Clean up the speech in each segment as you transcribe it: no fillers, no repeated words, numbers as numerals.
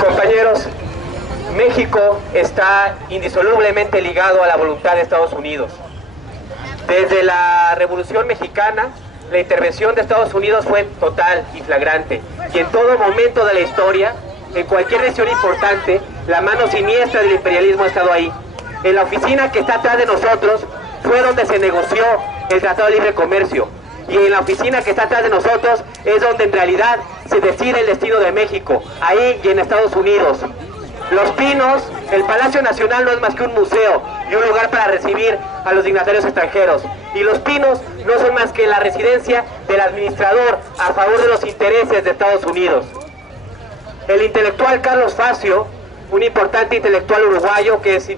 Compañeros, México está indisolublemente ligado a la voluntad de Estados Unidos. Desde la Revolución Mexicana, la intervención de Estados Unidos fue total y flagrante. Y en todo momento de la historia, en cualquier decisión importante, la mano siniestra del imperialismo ha estado ahí. En la oficina que está atrás de nosotros fue donde se negoció el Tratado de Libre Comercio. Y en la oficina que está atrás de nosotros es donde en realidad se decide el destino de México, ahí y en Estados Unidos. Los Pinos, el Palacio Nacional no es más que un museo y un lugar para recibir a los dignatarios extranjeros. Y Los Pinos no son más que la residencia del administrador a favor de los intereses de Estados Unidos. El intelectual Carlos Facio, un importante intelectual uruguayo que es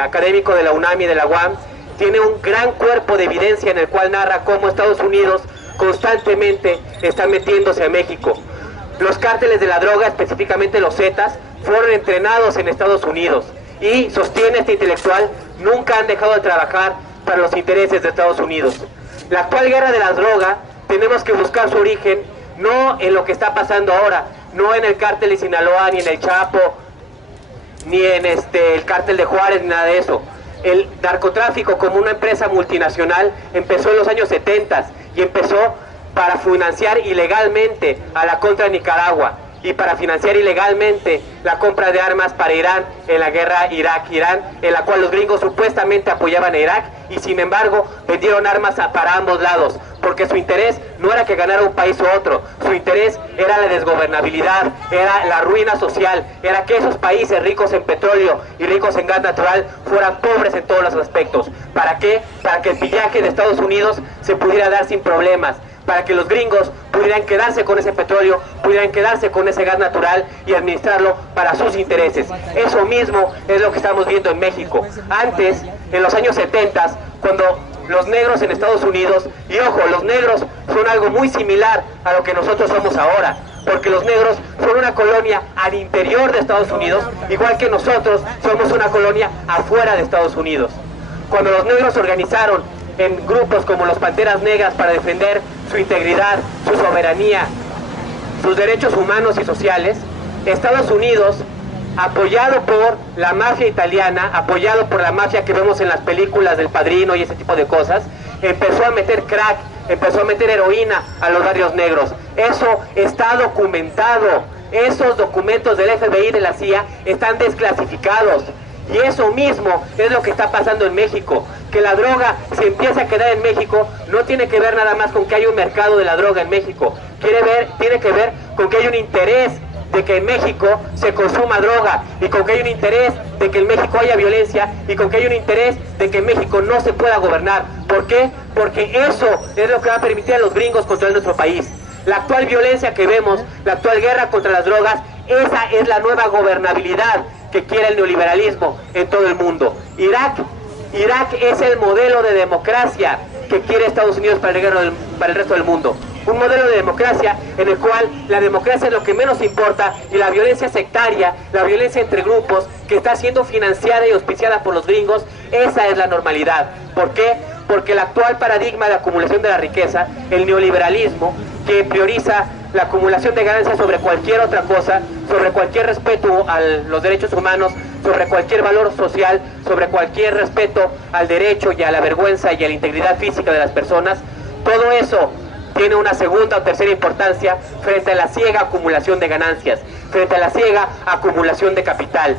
académico de la UNAM y de la UAM, tiene un gran cuerpo de evidencia en el cual narra cómo Estados Unidos constantemente está metiéndose a México. Los cárteles de la droga, específicamente los Zetas, fueron entrenados en Estados Unidos y, sostiene este intelectual, nunca han dejado de trabajar para los intereses de Estados Unidos. La actual guerra de la droga tenemos que buscar su origen no en lo que está pasando ahora, no en el cártel de Sinaloa, ni en el Chapo, ni en el cártel de Juárez, ni nada de eso. El narcotráfico como una empresa multinacional empezó en los años 70 y empezó para financiar ilegalmente a la contra de Nicaragua y para financiar ilegalmente la compra de armas para Irán en la guerra Irak-Irán, en la cual los gringos supuestamente apoyaban a Irak y sin embargo vendieron armas para ambos lados, porque su interés no era que ganara un país u otro, su interés era la desgobernabilidad, era la ruina social, era que esos países ricos en petróleo y ricos en gas natural fueran pobres en todos los aspectos. ¿Para qué? Para que el pillaje de Estados Unidos se pudiera dar sin problemas, para que los gringos pudieran quedarse con ese petróleo, pudieran quedarse con ese gas natural y administrarlo para sus intereses. Eso mismo es lo que estamos viendo en México. Antes, en los años 70, cuando los negros en Estados Unidos, y ojo, los negros son algo muy similar a lo que nosotros somos ahora, porque los negros son una colonia al interior de Estados Unidos, igual que nosotros somos una colonia afuera de Estados Unidos. Cuando los negros se organizaron en grupos como los Panteras Negras para defender su integridad, su soberanía, sus derechos humanos y sociales, Estados Unidos, apoyado por la mafia italiana, apoyado por la mafia que vemos en las películas del Padrino y ese tipo de cosas, empezó a meter crack, empezó a meter heroína a los barrios negros. Eso está documentado. Esos documentos del FBI y de la CIA están desclasificados. Y eso mismo es lo que está pasando en México. Que la droga se empieza a quedar en México no tiene que ver nada más con que hay un mercado de la droga en México. Tiene que ver con que hay un interés de que en México se consuma droga y con que hay un interés de que en México haya violencia y con que hay un interés de que en México no se pueda gobernar. ¿Por qué? Porque eso es lo que va a permitir a los gringos controlar nuestro país. La actual violencia que vemos, la actual guerra contra las drogas, esa es la nueva gobernabilidad que quiere el neoliberalismo en todo el mundo. Irak es el modelo de democracia que quiere Estados Unidos para el resto del mundo. Un modelo de democracia en el cual la democracia es lo que menos importa y la violencia sectaria, la violencia entre grupos que está siendo financiada y auspiciada por los gringos, esa es la normalidad. ¿Por qué? Porque el actual paradigma de acumulación de la riqueza, el neoliberalismo, que prioriza la acumulación de ganancias sobre cualquier otra cosa, sobre cualquier respeto a los derechos humanos, sobre cualquier valor social, sobre cualquier respeto al derecho y a la vergüenza y a la integridad física de las personas, todo eso tiene una segunda o tercera importancia frente a la ciega acumulación de ganancias, frente a la ciega acumulación de capital.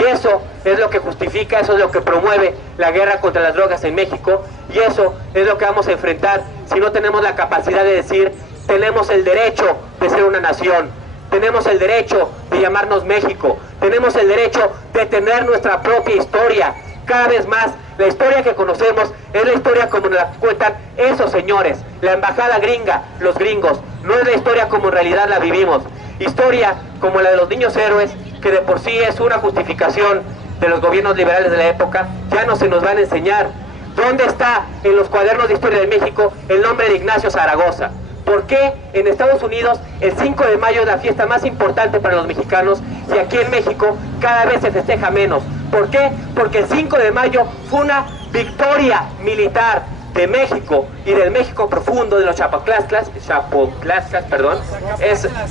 Y eso es lo que justifica, eso es lo que promueve la guerra contra las drogas en México, y eso es lo que vamos a enfrentar si no tenemos la capacidad de decir: tenemos el derecho de ser una nación, tenemos el derecho de llamarnos México, tenemos el derecho de tener nuestra propia historia. Cada vez más, la historia que conocemos es la historia como nos la cuentan esos señores, la embajada gringa, los gringos, no es la historia como en realidad la vivimos. Historia como la de los niños héroes, que de por sí es una justificación de los gobiernos liberales de la época, ya no se nos van a enseñar. ¿Dónde está en los cuadernos de historia de México el nombre de Ignacio Zaragoza? ¿Por qué en Estados Unidos el 5 de mayo es la fiesta más importante para los mexicanos y aquí en México cada vez se festeja menos? ¿Por qué? Porque el 5 de mayo fue una victoria militar de México y del México profundo de los chapoclascas,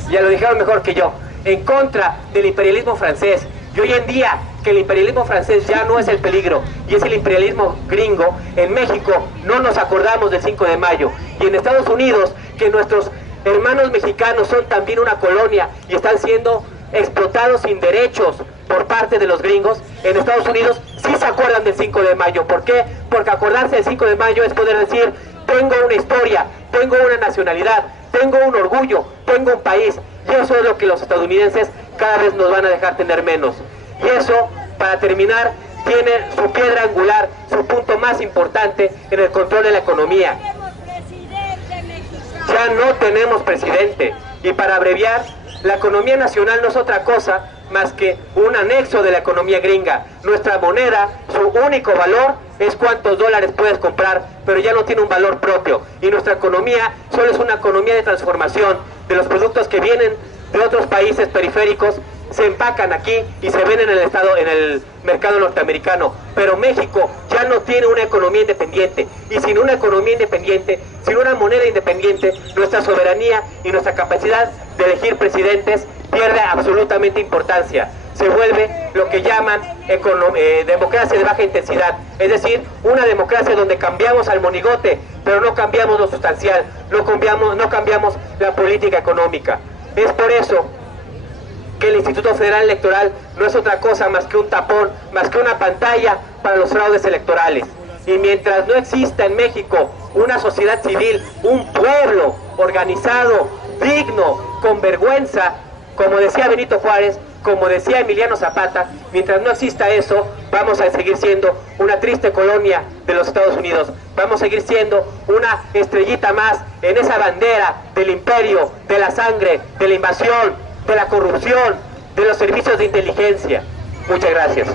ya lo dijeron mejor que yo. en contra del imperialismo francés. Y hoy en día que el imperialismo francés ya no es el peligro y es el imperialismo gringo, en México no nos acordamos del 5 de mayo. Y en Estados Unidos, que nuestros hermanos mexicanos son también una colonia y están siendo explotados sin derechos por parte de los gringos, en Estados Unidos sí se acuerdan del 5 de mayo. ¿Por qué? Porque acordarse del 5 de mayo es poder decir, tengo una historia, tengo una nacionalidad, tengo un orgullo, tengo un país. Y eso es lo que los estadounidenses cada vez nos van a dejar tener menos. Y eso, para terminar, tiene su piedra angular, su punto más importante en el control de la economía. Ya no tenemos presidente. Y para abreviar, la economía nacional no es otra cosa más que un anexo de la economía gringa. Nuestra moneda, su único valor es cuántos dólares puedes comprar, pero ya no tiene un valor propio. Y nuestra economía solo es una economía de transformación de los productos que vienen de otros países periféricos, se empacan aquí y se venden en el mercado norteamericano. Pero México ya no tiene una economía independiente, y sin una economía independiente, sin una moneda independiente, nuestra soberanía y nuestra capacidad de elegir presidentes pierde absolutamente importancia. Se vuelve lo que llaman democracia de baja intensidad, es decir, una democracia donde cambiamos al monigote, pero no cambiamos lo sustancial, no cambiamos la política económica. Es por eso que el Instituto Federal Electoral no es otra cosa más que un tapón, más que una pantalla para los fraudes electorales. Y mientras no exista en México una sociedad civil, un pueblo organizado, digno, con vergüenza, como decía Benito Juárez, como decía Emiliano Zapata, mientras no exista eso, vamos a seguir siendo una triste colonia de los Estados Unidos. Vamos a seguir siendo una estrellita más en esa bandera del imperio, de la sangre, de la invasión, de la corrupción, de los servicios de inteligencia. Muchas gracias.